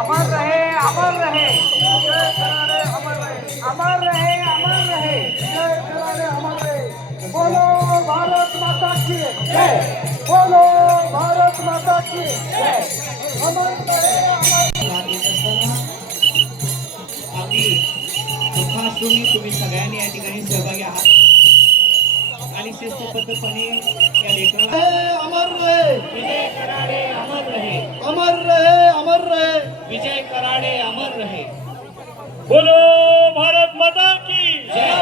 अमर रहे अमर रहे अमर रहे अमर रहे बोलो भारत माता की बोलो भारत माता की अमर रहे अमर दुःखासून तुम्ही सगळ्यांनी या ठिकाणी सहभागी आहात. आणि शिस्तबद्धपणे या लेकराला अमर रहे. विजय कराडे अमर रहे. अमर रहे अमर रहे. विजय कराडे अमर रहे. बोलो भारत माता की जय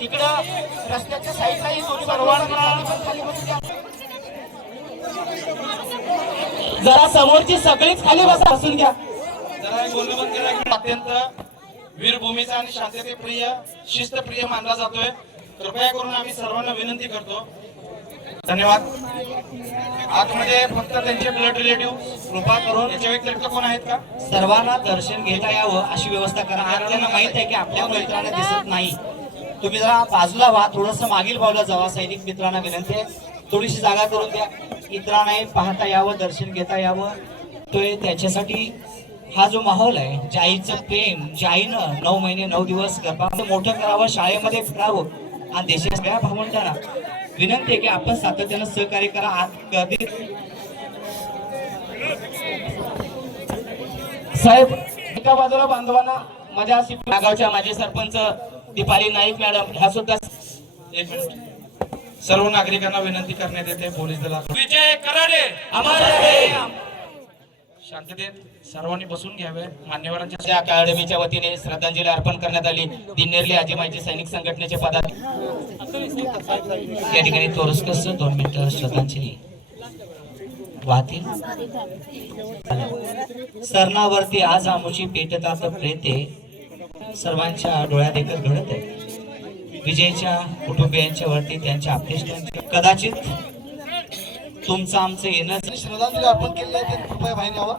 इकडं रस्त्याच्या साईडलाही दोन्ही बाजूला जरा समोरची सगळीच खाली बसा बसून घ्या. जरा बोलणं बंद करा की अत्यंत वीरभूमीचा आणि शांततेप्रिय शिस्तप्रिय मानला जातोय. कृपया करून आम्ही सर्वांना विनंती करतो. धन्यवाद. आतमध्ये फक्त त्यांचे ब्लड रिलेटिव्ह कृपा करून याच्या व्यतिरिक्त कोण आहेत का? सर्वांना दर्शन घेता यावं अशी व्यवस्था करा. आज त्यांना माहीत आहे की आपल्या मित्रांना दिसत नाही. तुम्ही जरा बाजूला व्हा. थोडस मागील बाजूला जावा. सैनिक मित्रांना विनंती आहे. थोडीशी जागा करून द्या इतरांनाही पाहता यावं दर्शन घेता यावं. तो त्याच्यासाठी हा जो माहोल आहे ज्या आईचं प्रेम ज्या आईनं नऊ महिने नऊ दिवस गर्भामध्ये मोठं करावं शाळेमध्ये फिरावं आणि देशाच्या सगळ्या भावंडांना विनंती आहे की आपण सातत्यानं सहकार्य करा. आज कधी साहेब एका बाजूला बांधवांना माझ्या अशी नागावच्या माझे सरपंच दीपाली नाईक मॅडम ह्या सुद्धा एक मिनिट सर्व नागरिकांना विनंती करण्यात येते पोलीस दलात विजय कराडे शांततेत सर्वांनी बसून घ्यावे. मान्यवरांच्या त्या अकादमीच्या वतीने श्रद्धांजली अर्पण करण्यात आली. दिनेरली आजीमाईची सैनिक संघटनेचे पदाधिकारी या ठिकाणी तोरसकस दोन मिनिटं श्रद्धांजली. वाहतील. सरणावरती आज आमुची पेटतात प्रेते. सर्वांच्या डोळ्यात देखील घडत आहे. विजयच्या कुटुंबियांच्या वरती त्यांच्या अपेक्षांच्या कदाचित तुमचं आमचं येणं श्रद्धांजली अर्पण केलेलं आहे ते कृपया बाहेर यावं.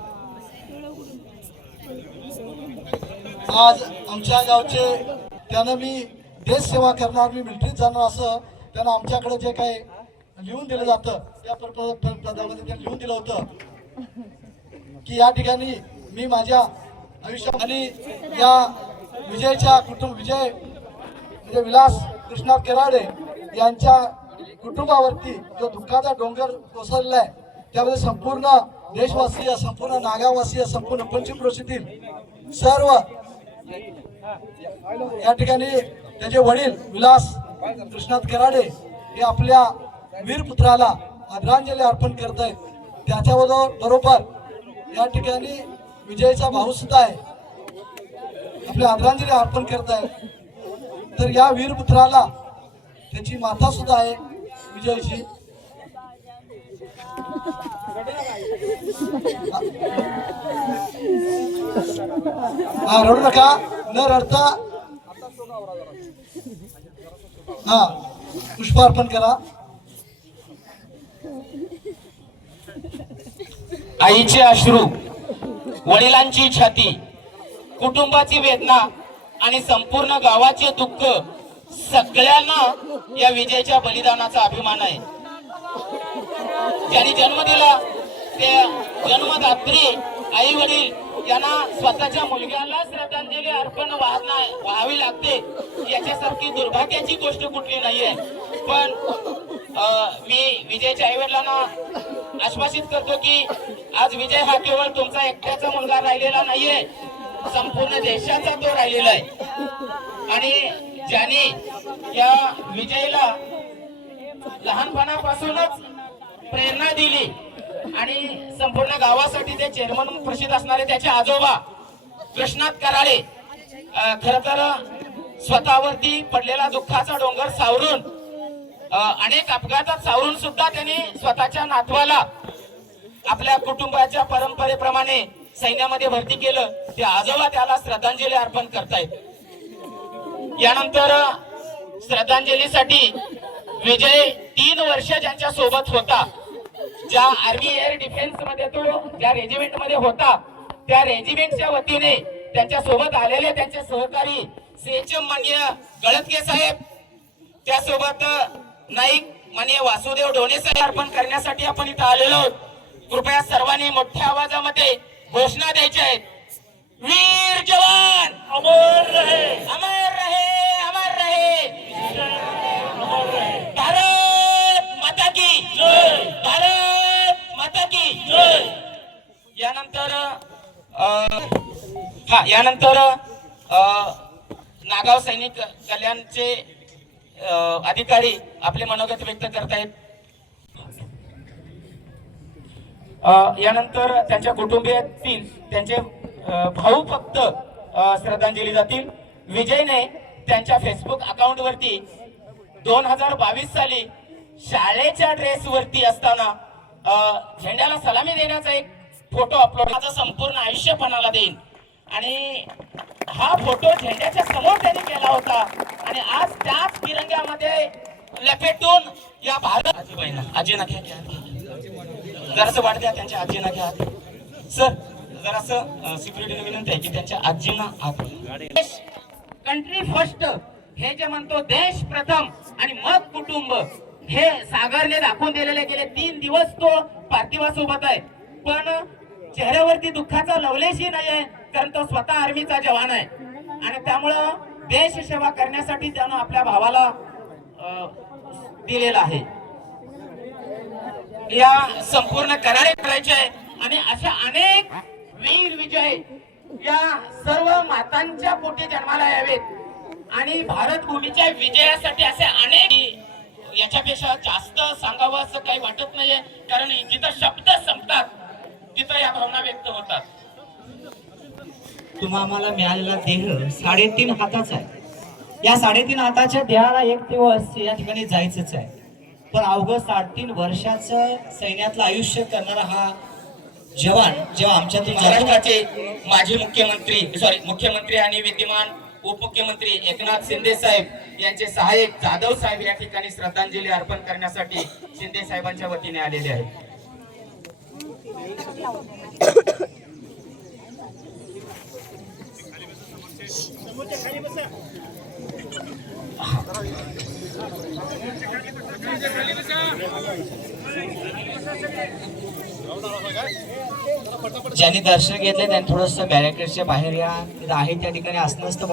आज आमच्या गावचे त्यानं मी देश सेवा करणार मी मिलिटरीत जाणार असं त्यानं आमच्याकडे जे काही लिहून दिलं जातं त्या प्र- पदामध्ये लिहून दिलं होतं. की या ठिकाणी मी माझ्या आयुष्यात आणि या विजयच्या कुटुंब विजय म्हणजे विलास कृष्णा केराडे यांच्या कुटुंबावरती जो दुःखाचा डोंगर कोसळला आहे त्यामध्ये संपूर्ण देशवासीय संपूर्ण नागावासीय संपूर्ण पंचक्रोशीतील सर्व या ठिकाणी त्याचे वडील विलास कृष्णात केराडे हे आपल्या वीरपुत्राला आदरांजली अर्पण करत आहेत त्याच्याबरोबर बरोबर या ठिकाणी विजयचा भाऊ सुद्धा आहे. आपली आदरांजली अर्पण करत आहे तर या वीरपुत्राला त्याची माता सुद्धा आहे विजयची हा रडू नका न रडता. हा पुष्प अर्पण करा. आईचे अश्रू वडिलांची छाती कुटुंबाची वेदना आणि संपूर्ण गावाचे दुःख सगळ्यांना या विजयाच्या बलिदानाचा अभिमान आहे. ज्यांनी जन्म दिला ते जन्मदात्री आई वडील यांना स्वतःच्या मुलग्याला श्रद्धांजली अर्पण वाहना व्हावी लागते. याच्यासारखी दुर्भाग्याची गोष्ट कुठली नाहीये. पण अं, मी विजयच्या आई वडिलांना आश्वासित करतो की आज विजय हा केवळ तुमचा एकट्याचा मुलगा राहिलेला नाहीये. संपूर्ण देशाचा तो राहिलेला आहे. आणि ज्याने या विजयला लहानपणापासूनच प्रेरणा दिली आणि संपूर्ण गावासाठी ते चेअरमन प्रसिद्ध असणारे त्याचे आजोबा कृष्णात कराळे खर तर स्वतःवरती पडलेला दुःखाचा डोंगर सावरून अनेक अपघातात सावरून सुद्धा त्यांनी स्वतःच्या नातवाला आपल्या कुटुंबाच्या परंपरेप्रमाणे सैन्यामध्ये भरती केलं ते आजोबा त्याला श्रद्धांजली अर्पण करतायत. यानंतर श्रद्धांजलीसाठी विजय तीन वर्ष ज्यांच्या सोबत होता ज्या आर्मी एअर डिफेन्समध्ये तो ज्या रेजिमेंटमध्ये होता त्या रेजिमेंटच्या वतीने त्यांच्यासोबत आलेले त्यांचे सहकारी सीएचएम मान्य गळतके साहेब त्यासोबत नाईक मान्य वासुदेव ढोणे साहेब अर्पण करण्यासाठी आपण इथं आलेलो आहोत. कृपया सर्वांनी मोठ्या आवाजामध्ये घोषणा द्यायच्या आहेत. वीर जवान! अमर रहे। अमर रहे अमर रहे. भारत माता की। भारत माता की। यानंतर हा यानंतर नागाव सैनिक कल्याणचे अधिकारी आपले मनोगत व्यक्त करतायत. यानंतर त्यांच्या कुटुंबियातील त्यांचे भाऊ फक्त श्रद्धांजली जातील. विजयने त्यांच्या फेसबुक अकाउंट वरती दोन हजार बावीस साली शाळेच्या ड्रेस वरती असताना झेंड्याला सलामी देण्याचा एक फोटो अपलोड माझं संपूर्ण आयुष्य पणाला देईन. आणि हा फोटो झेंड्याच्या समोर त्यांनी केला होता. आणि आज त्याच तिरंग्यामध्ये लपेटून या भारत आजी ना जरासं वाट द्या त्यांच्या आजींना घ्या. सर जरासं सिक्युरिटीने विनंती आहे की त्यांच्या आजींना कंट्री फर्स्ट हे जे म्हणतो देश प्रथम आणि मग कुटुंब हे सागरने दाखवून दिलेले गेले तीन दिवस तो पार्थिवासोबत आहे. पण चेहऱ्यावरती दुःखाचा लवलेशही नाही आहे कारण तो स्वतः आर्मीचा जवान आहे. आणि त्यामुळं देश सेवा करण्यासाठी त्यानं आपल्या भावाला दिलेला आहे. या संपूर्ण करारे करायचे आहे. आणि अशा अनेक वीर विजय या सर्व मातांच्या पोटी जन्माला यावेत. आणि भारत भूमीच्या विजयासाठी असे अनेक याच्यापेक्षा जास्त सांगावं असं काही वाटत नाहीये. कारण जिथं शब्द संपतात. तिथं या भावना व्यक्त होतात. तुम्हा आम्हाला मिळालेला देह साडेतीन हाताचा आहे. या साडेतीन हाताच्या देहाला एक दिवस या ठिकाणी जायचंच आहे. पण अवघं साडेतीन वर्षाचं सैन्यातलं आयुष्य करणारा हा जवान जेव्हा आमच्यातून महाराष्ट्राचे माजी मुख्यमंत्री सॉरी मुख्यमंत्री आणि विद्यमान उपमुख्यमंत्री एकनाथ शिंदे साहेब यांचे सहाय्यक जाधव साहेब या ठिकाणी श्रद्धांजली अर्पण करण्यासाठी शिंदे साहेबांच्या वतीने आलेले आहेत. ज्यांनी दर्शन घेतले त्यांनी थोडस बॅरिकेडच्या बाहेर या. तिथं आहे त्या ठिकाणी असणंच तर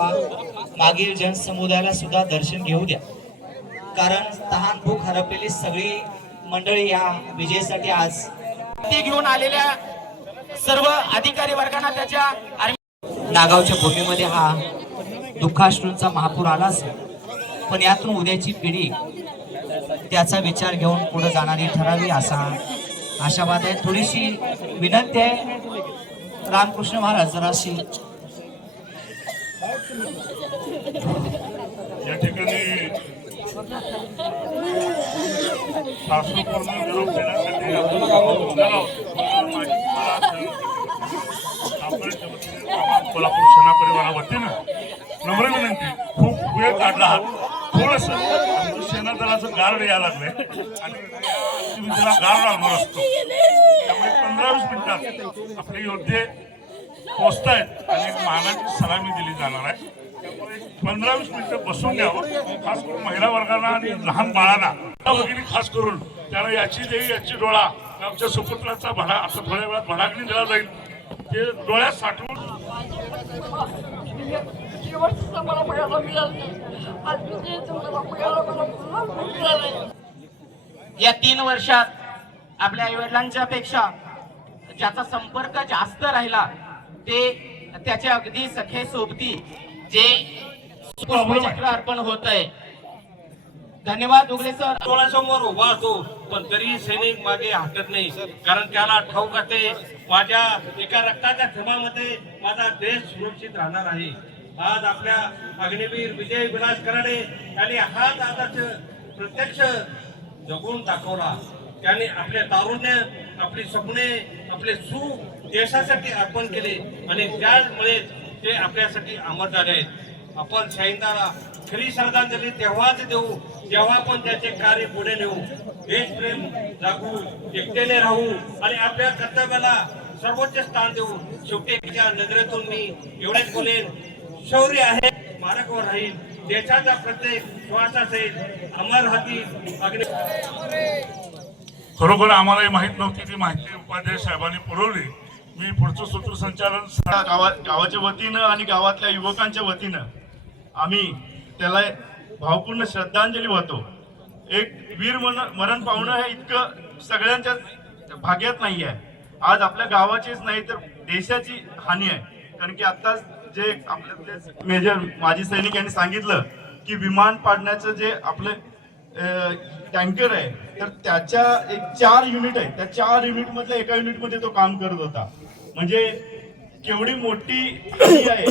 मागील जनसमुदायाला सुद्धा दर्शन घेऊ द्या. कारण तहान भूक हरपलेली सगळी मंडळी या विजयासाठी आज ते घेऊन आलेल्या सर्व अधिकारी वर्गांना त्याच्या नागावच्या भूमीमध्ये हा दुःखाश्रूंचा महापूर आला असेल. पण यातून उद्याची पिढी त्याचा विचार घेऊन पुढे जाणारी ठरावी असा आशावाद आहे. थोडीशी विनंती आहे. रामकृष्ण महाराज जराशी या ठिकाणी कोल्हापूर सेना परिवारा वतीनं नम्र विनंती खूप वेळ काढला आहात थोडस सेना दलाचं गार्ड यायला लागलंय. आणि त्याला गार्ड लागणार असतो. त्यामुळे पंधरा वीस मिनिटात आपले योद्धे आहेत आणि मानाची सलामी दिली जाणार आहे. त्यामुळे पंधरा वीस मिनिटं बसून घ्यावं. खास करून महिला वर्गांना आणि लहान बाळांना त्या भगिनी खास करून त्याला याची देवी याची डोळा आमच्या सुपुत्राचा भडा असं थोड्या वेळात भडाकणी दिला जाईल. ते डोळ्यात साठवून शेवटचं मला बघायला मिळालं या तीन वर्षात आपल्या आईवडिलांच्या पेक्षा ज्याचा संपर्क जास्त राहिला ते त्याचे अगदी सखे सोबती जे पुष्पचक्र अर्पण होत आहे धन्यवाद उगले सर. डोळ्यासमोर उभा असतो पण तरी सैनिक मागे हटत नाही. कारण त्याला ठाऊक असते माझ्या एका रक्ताच्या थेंबामध्ये माझा देश सुरक्षित राहणार आहे. आज आपल्या अग्निवीर विजय विलास कराडे यांनी हाच आदर्श प्रत्यक्ष जगून दाखवला. त्यांनी आपले तारुण्य आपली स्वप्ने आपले सुख देशासाठी अर्पण केले आणि त्यामुळे ते आपल्यासाठी अमर झाले आहेत. आपण शहीदाला खरी श्रद्धांजली तेव्हाच देऊ जेव्हा आपण त्याचे कार्य पुढे नेऊ. देशप्रेम जागू एकटेने राहू आणि आपल्या कर्तव्याला सर्वोच्च स्थान देऊ. शेवटी नजरेतून मी एवढेच बोलेन. शौर्य आहे मारकवर राहील. देशाचा प्रत्येक श्वासासहित अमर हाती अग्नि खरोखर आम्हालाही माहीत नव्हती ती माहिती उपाध्याय साहेबांनी पुरवली. मी पुढचं सूत्रसंचालन गावा गावाच्या वतीनं आणि गावातल्या युवकांच्या वतीनं आम्ही त्याला भावपूर्ण श्रद्धांजली वाहतो. एक वीर मन मरण पावणं हे इतकं सगळ्यांच्या भाग्यात नाही आहे आज आपल्या गावाचीच नाही तर देशाची हानी आहे. कारण की आत्ताच जे आपल्यातले मेजर माजी सैनिक यांनी सांगितलं की विमान पाडण्याचं जे आपलं टँकर आहे तर त्याच्या एक चार युनिट आहे. त्या चार युनिट मधल्या एका युनिटमध्ये तो काम करत होता. म्हणजे केवढी मोठी आहे.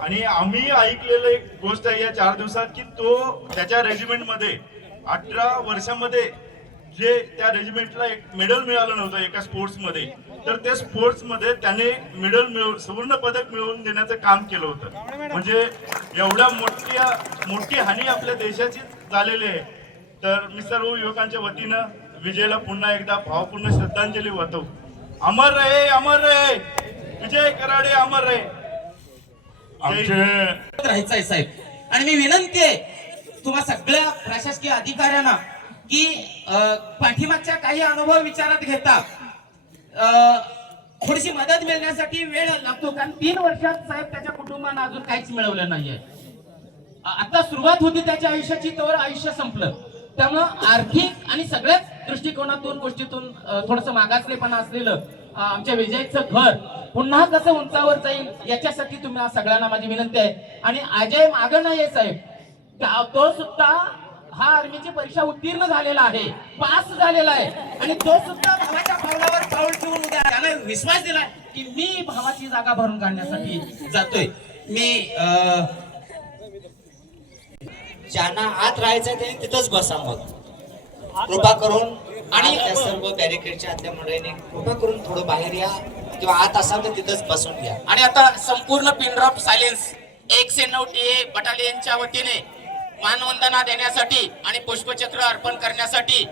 आणि आम्ही ऐकलेलं एक गोष्ट आहे या चार दिवसात की तो त्याच्या रेजिमेंटमध्ये अठरा वर्षामध्ये जे त्या रेजिमेंटला एक मेडल मिळालं नव्हतं एका स्पोर्ट्समध्ये तर त्या स्पोर्ट्समध्ये त्याने मेडल मिळवून सुवर्ण पदक मिळवून देण्याचं काम केलं होतं. म्हणजे एवढ्या मोठ्या मोठी हानी आपल्या देशाची झालेली आहे. तर मी सर्व युवकांच्या वतीनं विजयला पुन्हा एकदा भावपूर्ण श्रद्धांजली वाहतो. अमर रहे अमर रहे विजय कराडे अमर रहे आमचे राहायचंय साहेब. आणि मी विनंती आहे तुम्हा सगळ्या प्रशासकीय अधिकाऱ्यांना की पाठीमागच्या काही अनुभव विचारात घेता. थोडीशी मदत मिळण्यासाठी वेळ लागतो कारण तीन वर्षात साहेब त्याच्या कुटुंबानं अजून काहीच मिळवलं नाहीये. आता सुरुवात होती त्याच्या आयुष्याची तर आयुष्य संपलं. त्यामुळं आर्थिक आणि सगळ्याच दृष्टिकोनातून गोष्टीतून थोडस मागासलेपणा असलेलं आमच्या विजयचं घर पुन्हा कसं उंचावर जाईल याच्यासाठी तुम्ही सगळ्यांना माझी विनंती आहे. आणि अजय मागं नाही साहेब. तो सुद्धा हा आर्मीची परीक्षा उत्तीर्ण झालेला आहे. पास झालेला आहे. आणि तो सुद्धा भावाच्या पावलावर पाऊल ठेवून उद्या त्याने विश्वास दिलाय की मी भावाची जागा भरून काढण्यासाठी जातोय. मी ज्यांना आत राहायचं ते तिथंच बसा मग कृपा करून आणि सर्व बॅरिकेडच्या आतल्या मंडळीने कृपा करून थोडं बाहेर या किंवा आत असाल तर तिथंच बसून घ्या. आणि आता संपूर्ण पिनड्रॉप सायलेन्स एकशे नऊ टी ए बटालियनच्या वतीने मानवंदना देण्यासाठी आणि पुष्पचक्र अर्पण करण्यासाठी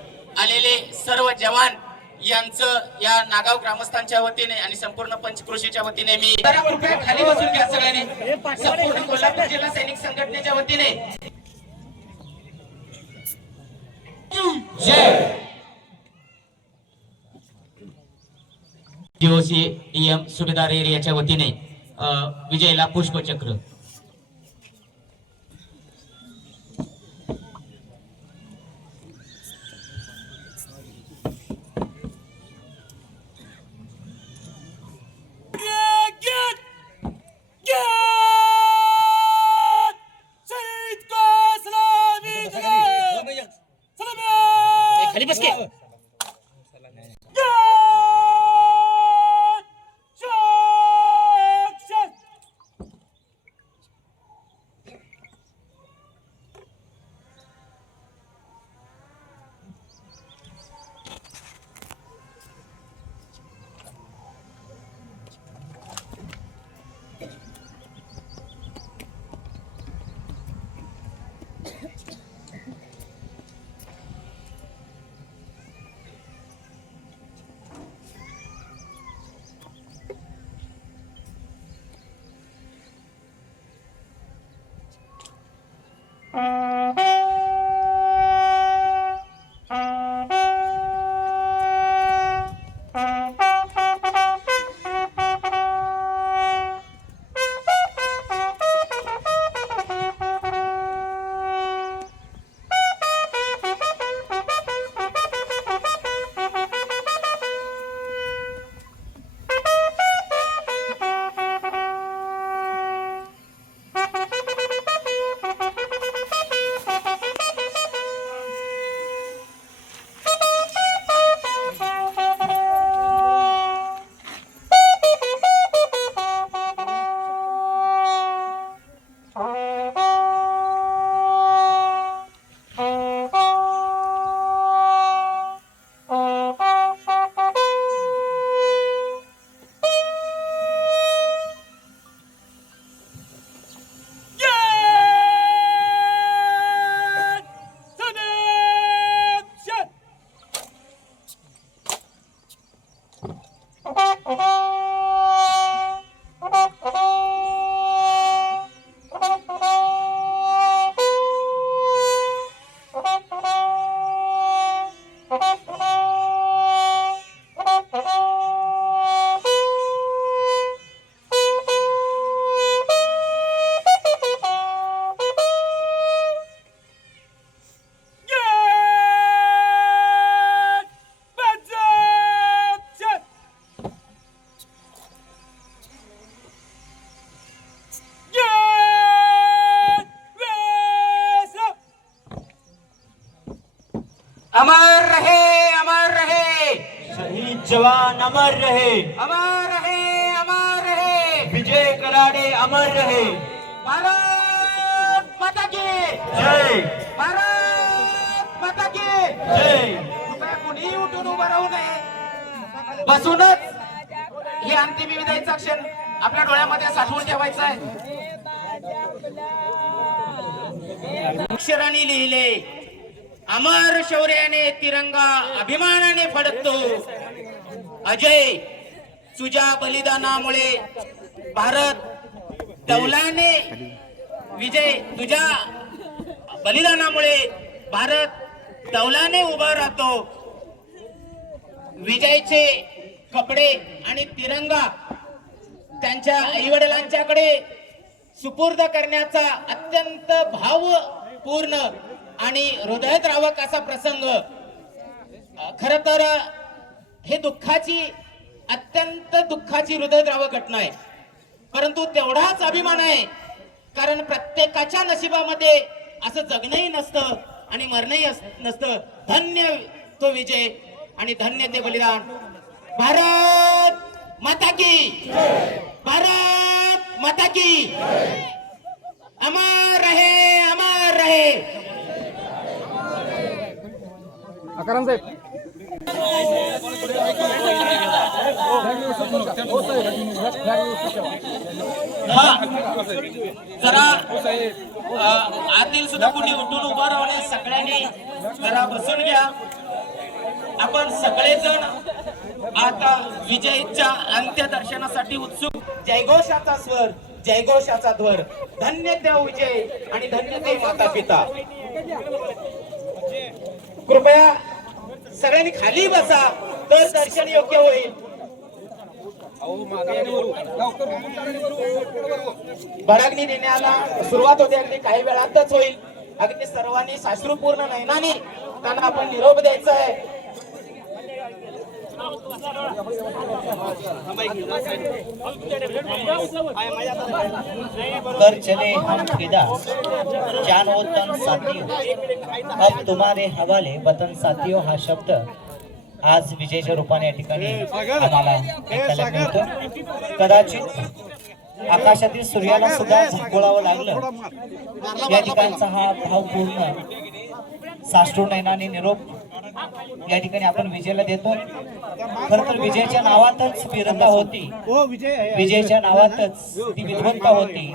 आलेले सर्व जवान यांचं या नागाव ग्रामस्थांच्या वतीने आणि संपूर्ण पंचकृषीच्या वतीने मी कृपया खाली बसून घ्या सगळ्यांनी. संपूर्ण कोल्हापूर जिल्हा सैनिक संघटनेच्या वतीने. जीओसी एम सुभेदार एरियाच्या वतीने विजयला पुष्पचक्र. खाली बस अमर रहे अमर रहे। शहीद जवान अमर रहे। अमर रहे अमर रहे। विजय कराडे अमर रहे। भारत माता की। जय। भारत माता की। जय। कुणीही उठून उभं राहू नये. बसूनच ही अंतिम विदाईचा क्षण आपल्या डोळ्यामध्ये साठवून ठेवायचा आहे. अक्षराने लिहिले. अमर शौर्याने तिरंगा अभिमानाने फडकतो. अजय तुझ्या बलिदानामुळे भारत दौलाने विजय तुझ्या बलिदानामुळे भारत दौलाने उभा राहतो. विजयचे कपडे आणि तिरंगा त्यांच्या आईवडिलांच्याकडे सुपूर्द करण्याचा अत्यंत भावपूर्ण आणि हृदयद्रावक असा प्रसंग. खर तर हे दुःखाची अत्यंत दुःखाची हृदयद्रावक घटना आहे. परंतु तेवढाच अभिमान आहे कारण प्रत्येकाच्या नशिबामध्ये असं जगणंही नसतं आणि मरणही अस- नसतं. धन्य तो विजय आणि धन्य ते बलिदान. भारत माता की भारत माता की अमर रहे अमर रहे! हा आतील सुद्धा कुठे उठून उभं राहणे सगळ्यांनी जरा बसून घ्या. आपण सगळेजण आता विजयच्या अंत्यदर्शनासाठी उत्सुक. जयघोषाचा स्वर जयघोषाचा ध्वर. धन्य देव विजय आणि धन्य ते माता पिता कृपया सगळ्यांनी खाली बसा तर दर्शन योग्य होईल. बडागणी देण्याला सुरुवात होते अगदी काही वेळातच होईल. अगदी सर्वांनी साश्रूपूर्ण नयनाने त्यांना आपण निरोप द्यायचा आहे. कर चले हम फिदा जान हो तन साथियों अब तुम्हारे हवाले वतन साथियों हा शब्द आज विजयच्या रूपाने या ठिकाणी आम्हाला ऐकायला मिळतो कदाचित आकाशातील सूर्याला सुद्धा झळकोळावं लागलं या ठिकाणचा हा भावपूर्ण साष्टू नैनाने निरोप या ठिकाणी आपण विजयला देतो खर तर विजयाच्या नावातच वीरता होती. विजयाच्या नावातच ती विद्वत्ता होती.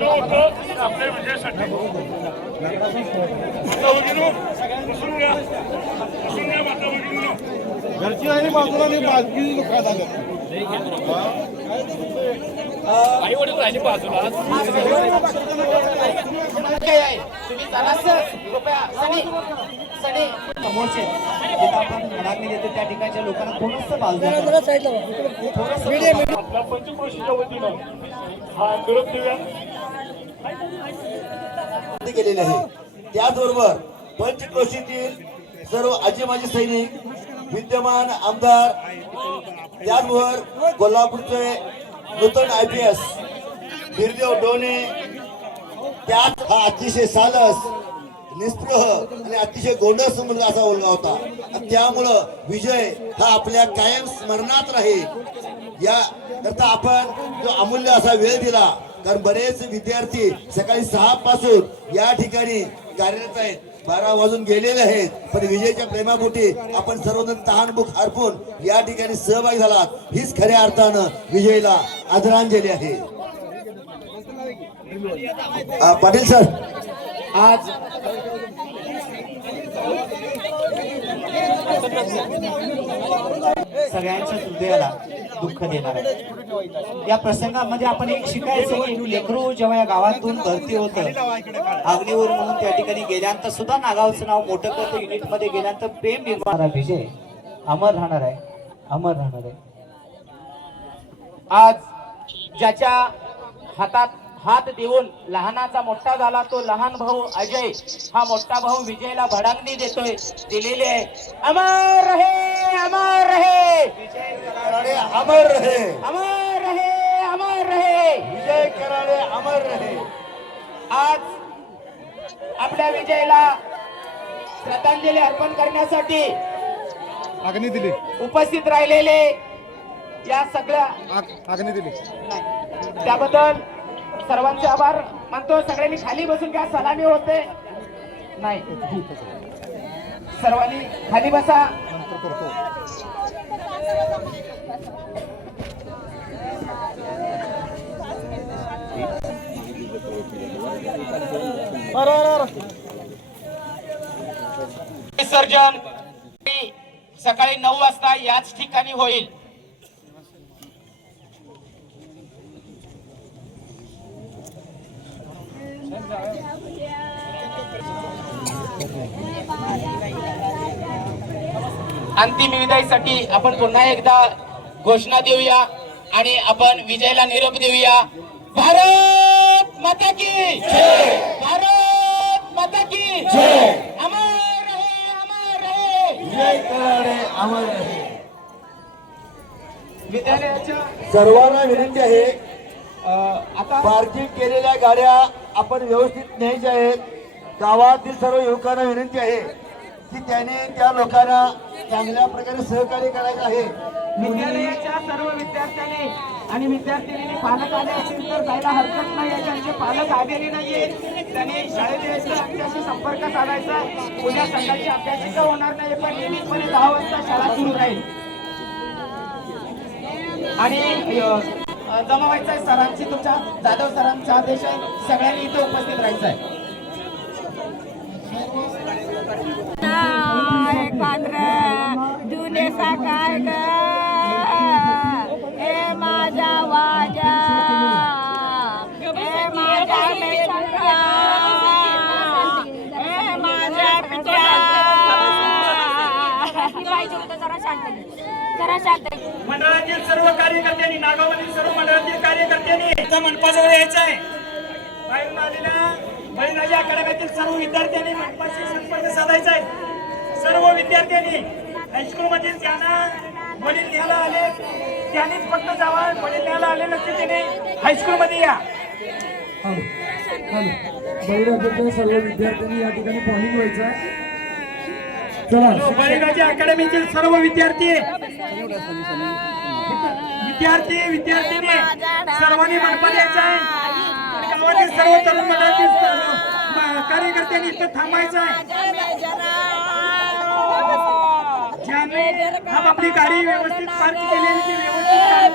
आपल्या विजयासाठी माता घ्या घ्या माता घरची आणि बाजूला आणि बाजूची दुःखात आलं तुम्ही कृपया समोरचे जिथं आपण मनाग्नी देतो त्या ठिकाणच्या लोकांना थोडंसं बाजूला करा. आपल्या पंचक्रोशीच्या वतीनं हा आंदोलन देऊया केलेले आहे. त्याचबरोबर पंचक्रोशीतील सर्व आजी माजी सैनिक विद्यमान आमदार त्याचबरोबर कोल्हापूरचे नूतन I P S Birdev Done त्यात हा अतिशय सालस निस्पृह आणि अतिशय गोंडस मुलगा असा मुलगा होता. आणि त्यामुळं विजय हा आपल्या कायम स्मरणात राहील. या करता आपण जो अमूल्य असा वेळ दिला कारण बरेच विद्यार्थी सकाळी सहा पासून या ठिकाणी कार्यरत आहेत. बारा वाजून गेलेले आहेत. पण विजयच्या प्रेमापोटी आपण सर्वजण तहानभूक अर्पून या ठिकाणी सहभागी झालात. हीच खऱ्या अर्थानं विजयला आदरांजली आहे. पाटील सर. आज सगळ्यांच्या हृदयाला दुःख देणार. आहे या प्रसंगामध्ये आपण एक शिकायचं की लेकरू जेव्हा या गावातून भरती होतं अग्निवर म्हणून त्या ठिकाणी गेल्यानंतर सुद्धा नागावचं नाव मोठं करतं युनिटमध्ये गेल्यानंतर प्रेम निर्माण. विजय अमर राहणार आहे. अमर राहणार आहे. आज ज्याच्या हातात हात देऊन लहानाचा मोठा झाला तो लहान भाऊ अजय. हा मोठा भाऊ विजयला भडांगणी देतोय. दिलेली आहे. अमर रहे अमर रहे. कराडे अमर रहे. अमर रहे अमर रहे. विजय कराडे अमर रहे. आज आपल्या विजयला श्रद्धांजली अर्पण करण्यासाठी अग्नी दिली. उपस्थित राहिलेले या सगळ्या अग्नी दिली. त्याबद्दल सर्वांचे आभार मानतो. सगळ्यांनी खाली बसून घ्या. सलामी होते. नाही सर्वांनी खाली बसा. विसर्जन सकाळी नऊ वाजता याच ठिकाणी होईल. अंतिम विदाईसाठी आपण पुन्हा एकदा घोषणा देऊया आणि आपण विजयला निरोप देऊया. भारत माता की भारत माता की अमर रहे अमर रहे! विजय कराडे अमर रहे. विद्यालयाच्या सर्वांना विनंती आहे आता पार्किंग केलेल्या गाड्या आपण व्यवस्थित न्यायचे आहेत गावातील सर्व युवकांना विनंती आहे की त्याने त्या लोकांना चांगल्या प्रकारे सहकार्य करायचं आहे. विद्यालयाच्या सर्व विद्यार्थ्यांनी आणि विद्यार्थिनी पालक आले असतील तर जायला हरकत नाही आहे. ज्यांचे पालक आलेले नाहीयेत त्यांनी शाळेत यायचं आमच्याशी संपर्क साधायचा. उद्या संघाची अभ्यासिका होणार नाही पण नियमितपणे दहा वाजता शाळा सुरू राहील. आणि जमा व्हायचं आहे सरांची तुमच्या जाधव सरांचा आदेश आहे सगळ्यांनी इथे उपस्थित राहायचं आहे जुने काय मंडळातील सर्व कार्यकर्त्यांनी नागावमधील सर्व मंडळातील कार्यकर्त्यांनी मनपाजवळ यायचं आहे. बाहेरून आलेल्या बळीराजा अकॅडमीतील सर्व विद्यार्थ्यांनी मनपाशी संपर्क साधायचा आहे. सर्व विद्यार्थ्यांनी हायस्कूल मधील ज्यांना वडील न्यायला आले त्यांनीच फक्त जावा वडील न्यायला आले नसतील त्याने हायस्कूल मध्ये या. बळीराजाच्या सर्व विद्यार्थ्यांनी या ठिकाणी पॉलिंग व्हायचं आहे. चला. बळीराजा अकॅडमीतील सर्व विद्यार्थी विद्यार्थी विद्यार्थिनी सर्वांनी मनपा द्यायचा आहे. गावातील सर्व तरुण मंडळातील कार्यकर्त्यांनी इथं थांबायचं आहे. ज्यांनी आपली गाडी व्यवस्थित पार्क केलेली ती व्यवस्थित काढून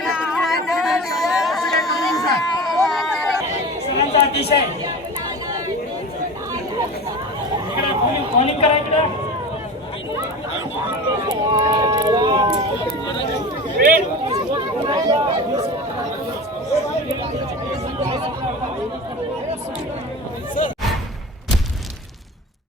द्या. मुलीचा अतिशय. कॉलिंग करा इकडे.